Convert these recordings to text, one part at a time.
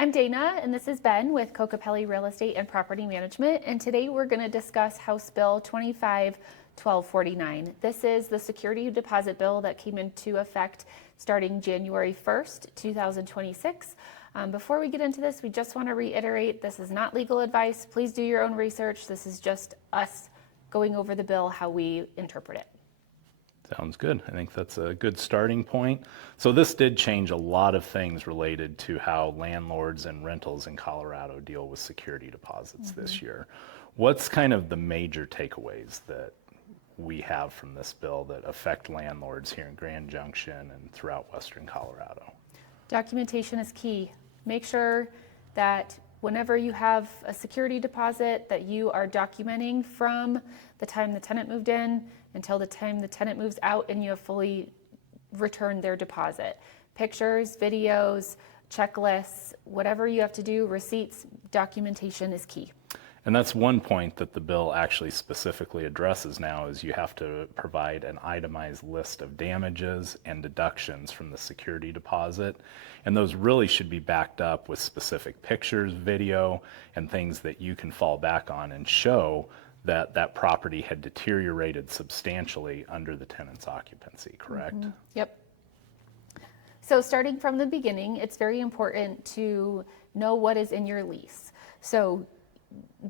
I'm Dana, and this is Ben with Kokopelli Real Estate and Property Management, and today we're going to discuss House Bill 25-1249. This is the security deposit bill that came into effect starting January 1st, 2026. Before we get into this, we just want to reiterate, this is not legal advice. Please do your own research. This is just us going over the bill, how we interpret it. Sounds good. I think that's a good starting point. So this did change a lot of things related to how landlords and rentals in Colorado deal with security deposits this year. What's kind of the major takeaways that we have from this bill that affect landlords here in Grand Junction and throughout Western Colorado? Documentation is key. Make sure that whenever you have a security deposit that you are documenting from the time the tenant moved in until the time the tenant moves out and you have fully returned their deposit. Pictures, videos, checklists, whatever you have to do, receipts, documentation is key. And that's one point that the bill actually specifically addresses now is you have to provide an itemized list of damages and deductions from the security deposit. And those really should be backed up with specific pictures, video, and things that you can fall back on and show that that property had deteriorated substantially under the tenant's occupancy, correct? Yep. So starting from the beginning, it's very important to know what is in your lease. So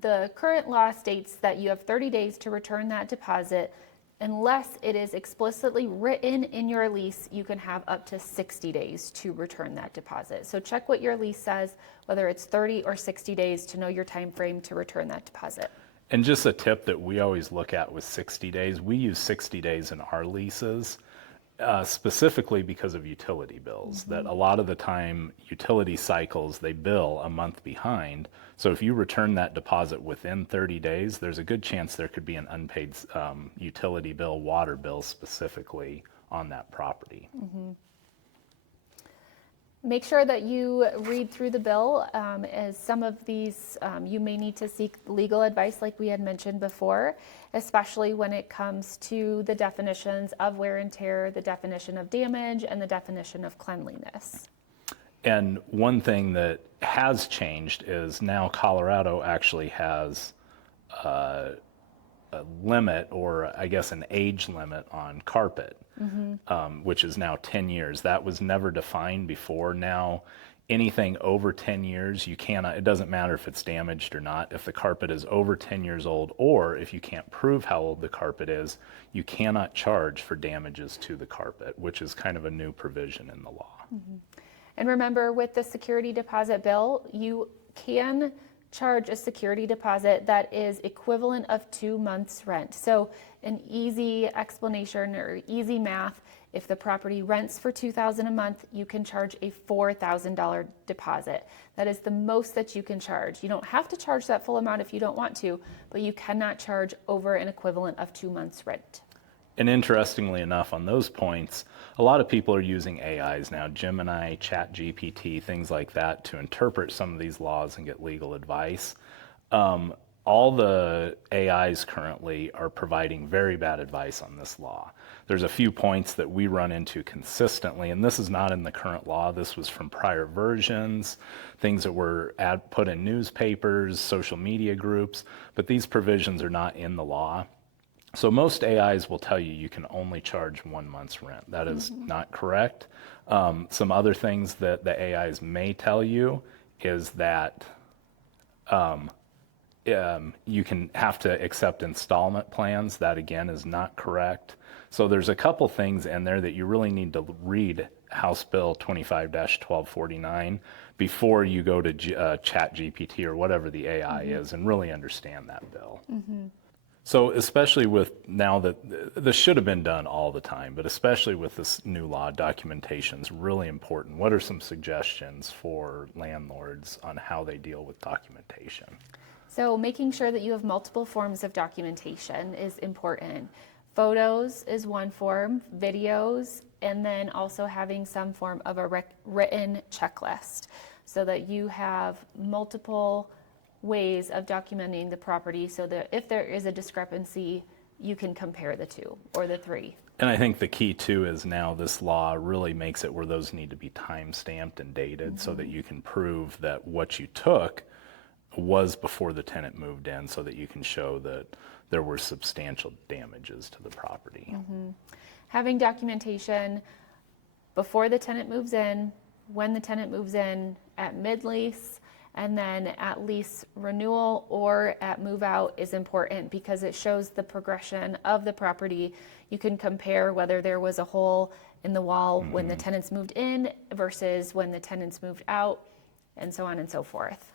the current law states that you have 30 days to return that deposit. Unless it is explicitly written in your lease, you can have up to 60 days to return that deposit. So check what your lease says, whether it's 30 or 60 days to know your time frame to return that deposit. And just a tip that we always look at with 60 days, we use 60 days in our leases. Specifically because of utility bills, that a lot of the time utility cycles, they bill a month behind. So if you return that deposit within 30 days, there's a good chance there could be an unpaid utility bill, water bill specifically on that property. Make sure that you read through the bill, as some of these you may need to seek legal advice like we had mentioned before, especially when it comes to the definitions of wear and tear, the definition of damage, and the definition of cleanliness. And one thing that has changed is now Colorado actually has a limit, or I guess an age limit on carpet. Which is now 10 years. That was never defined before. Now, anything over 10 years, you cannot, it doesn't matter if it's damaged or not. If the carpet is over 10 years old, or if you can't prove how old the carpet is, you cannot charge for damages to the carpet, which is kind of a new provision in the law. And remember, with the security deposit bill, you can charge a security deposit that is equivalent of 2 months' rent. So an easy explanation or easy math, if the property rents for $2,000 a month, you can charge a $4,000 deposit. That is the most that you can charge. You don't have to charge that full amount if you don't want to, but you cannot charge over an equivalent of 2 months' rent. And interestingly enough, on those points, a lot of people are using AIs now, Gemini, ChatGPT, things like that, to interpret some of these laws and get legal advice. All the AIs currently are providing very bad advice on this law. There's a few points that we run into consistently, and this is not in the current law. This was from prior versions, things that were put in newspapers, social media groups, but these provisions are not in the law. So most AIs will tell you you can only charge 1 month's rent. That is not correct. Some other things that the AIs may tell you is that you can have to accept installment plans. That again is not correct. So there's a couple things in there that you really need to read House Bill 25-1249 before you go to ChatGPT or whatever the AI is and really understand that bill. So especially with now that this should have been done all the time, but especially with this new law, documentation is really important. What are some suggestions for landlords on how they deal with documentation? So making sure that you have multiple forms of documentation is important. Photos is one form, videos, and then also having some form of a written checklist so that you have multiple ways of documenting the property so that if there is a discrepancy, you can compare the two or the three. And I think the key too is now this law really makes it where those need to be time stamped and dated so that you can prove that what you took was before the tenant moved in, so that you can show that there were substantial damages to the property. Having documentation before the tenant moves in, when the tenant moves in, at mid-lease, and then at lease renewal or at move out is important because it shows the progression of the property. You can compare whether there was a hole in the wall when the tenants moved in versus when the tenants moved out, and so on and so forth.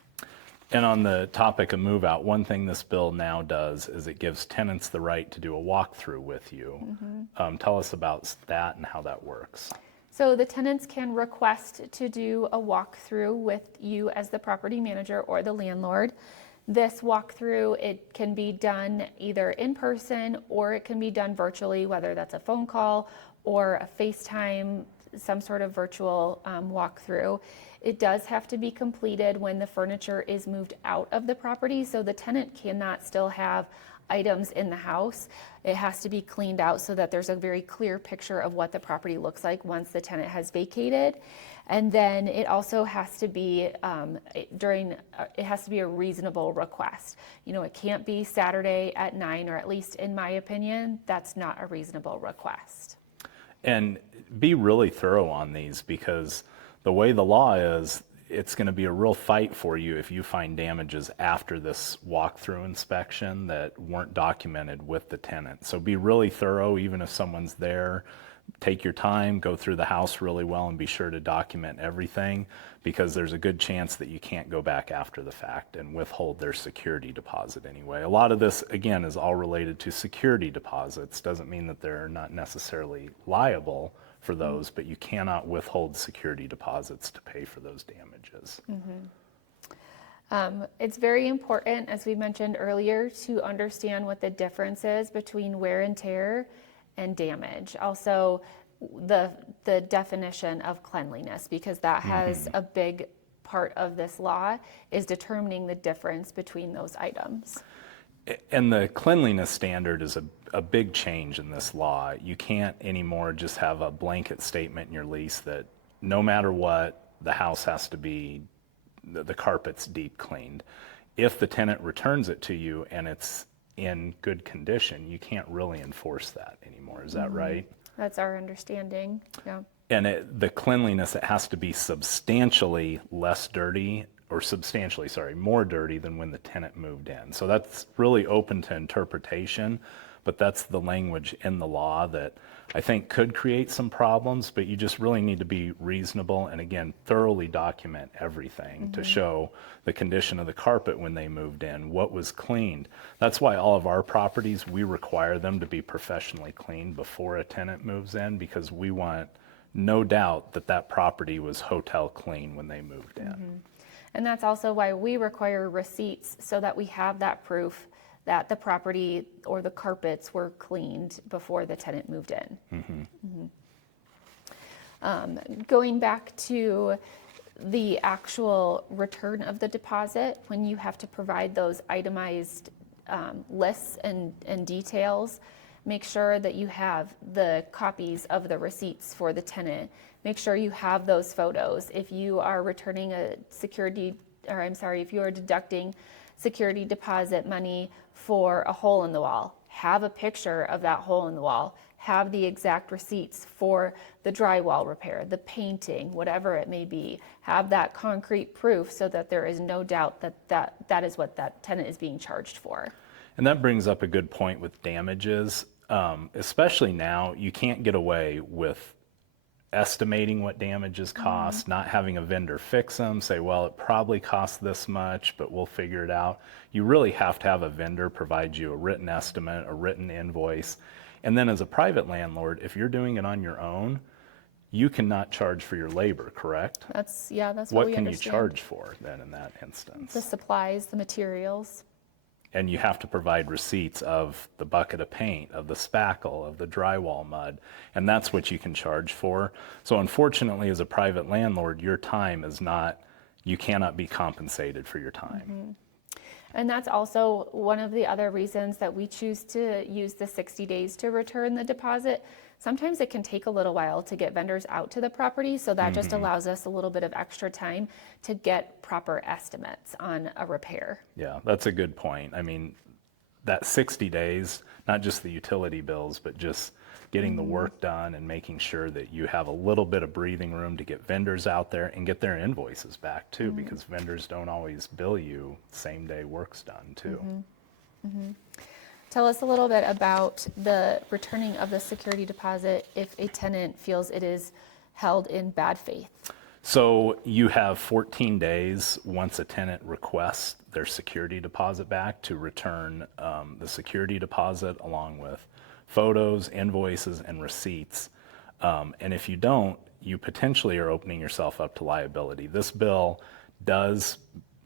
And on the topic of move out, one thing this bill now does is it gives tenants the right to do a walkthrough with you. Tell us about that and how that works. So the tenants can request to do a walkthrough with you as the property manager or the landlord. This walkthrough, it can be done either in person or it can be done virtually, whether that's a phone call or a FaceTime, some sort of virtual walkthrough. It does have to be completed when the furniture is moved out of the property, so the tenant cannot still have items in the house. It has to be cleaned out so that there's a very clear picture of what the property looks like once the tenant has vacated. And then it also has to be it has to be a reasonable request. You know, it can't be Saturday at 9, or at least in my opinion, that's not a reasonable request. And be really thorough on these, because the way the law is, it's going to be a real fight for you if you find damages after this walkthrough inspection that weren't documented with the tenant. So be really thorough, even if someone's there. Take your time, go through the house really well, and be sure to document everything, because there's a good chance that you can't go back after the fact and withhold their security deposit anyway. A lot of this, again, is all related to security deposits. Doesn't mean that they're not necessarily liable for those, but you cannot withhold security deposits to pay for those damages. It's very important, as we mentioned earlier, to understand what the difference is between wear and tear and damage. Also, the definition of cleanliness, because that has a big part of this law, is determining the difference between those items. And the cleanliness standard is a big change in this law. You can't anymore just have a blanket statement in your lease that no matter what, the house has to be, the carpet's deep cleaned. If the tenant returns it to you and it's in good condition, you can't really enforce that anymore. Is that right? That's our understanding, yeah. And the cleanliness, it has to be substantially less dirty, or substantially, more dirty than when the tenant moved in. So that's really open to interpretation, but that's the language in the law that I think could create some problems, but you just really need to be reasonable and, again, thoroughly document everything to show the condition of the carpet when they moved in, what was cleaned. That's why all of our properties, we require them to be professionally cleaned before a tenant moves in, because we want no doubt that that property was hotel clean when they moved in. And that's also why we require receipts, so that we have that proof that the property or the carpets were cleaned before the tenant moved in. Going back to the actual return of the deposit, when you have to provide those itemized lists and details, make sure that you have the copies of the receipts for the tenant. Make sure you have those photos. If you are returning if you are deducting security deposit money for a hole in the wall, have a picture of that hole in the wall. Have the exact receipts for the drywall repair, the painting, whatever it may be. Have that concrete proof so that there is no doubt that is what that tenant is being charged for. And that brings up a good point with damages. Especially now, you can't get away with estimating what damages cost, not having a vendor fix them, say, well, it probably costs this much, but we'll figure it out. You really have to have a vendor provide you a written estimate, a written invoice. And then as a private landlord, if you're doing it on your own, you cannot charge for your labor, correct? That's what we understand. What can you charge for then in that instance? The supplies, the materials. And you have to provide receipts of the bucket of paint, of the spackle, of the drywall mud, and that's what you can charge for. So unfortunately, as a private landlord, your time is not, you cannot be compensated for your time. And that's also one of the other reasons that we choose to use the 60 days to return the deposit, sometimes it can take a little while to get vendors out to the property. So that just allows us a little bit of extra time to get proper estimates on a repair. Yeah, that's a good point. I mean, that 60 days, not just the utility bills, but just getting the work done and making sure that you have a little bit of breathing room to get vendors out there and get their invoices back too, because vendors don't always bill you same day work's done too. Tell us a little bit about the returning of the security deposit if a tenant feels it is held in bad faith. So you have 14 days once a tenant requests their security deposit back to return the security deposit along with photos, invoices, and receipts. And if you don't, you potentially are opening yourself up to liability. This bill does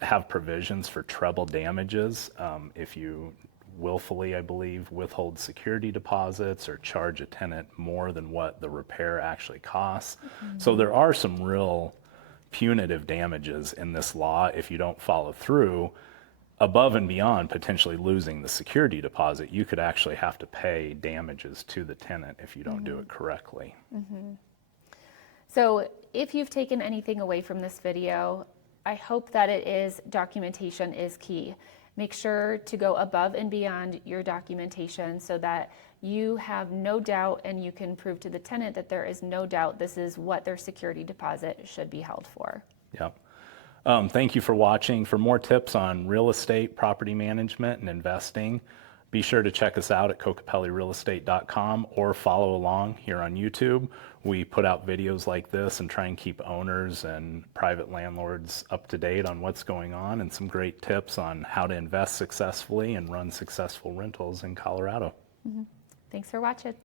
have provisions for treble damages if you willfully, I believe, withhold security deposits or charge a tenant more than what the repair actually costs. So there are some real punitive damages in this law if you don't follow through. Above and beyond potentially losing the security deposit, you could actually have to pay damages to the tenant if you don't do it correctly. So if you've taken anything away from this video, I hope that it is documentation is key. Make sure to go above and beyond your documentation so that you have no doubt and you can prove to the tenant that there is no doubt this is what their security deposit should be held for. Yep. Thank you for watching. For more tips on real estate, property management, and investing, be sure to check us out at kokopellirealestate.com or follow along here on YouTube. We put out videos like this and try and keep owners and private landlords up to date on what's going on, and some great tips on how to invest successfully and run successful rentals in Colorado. Thanks for watching.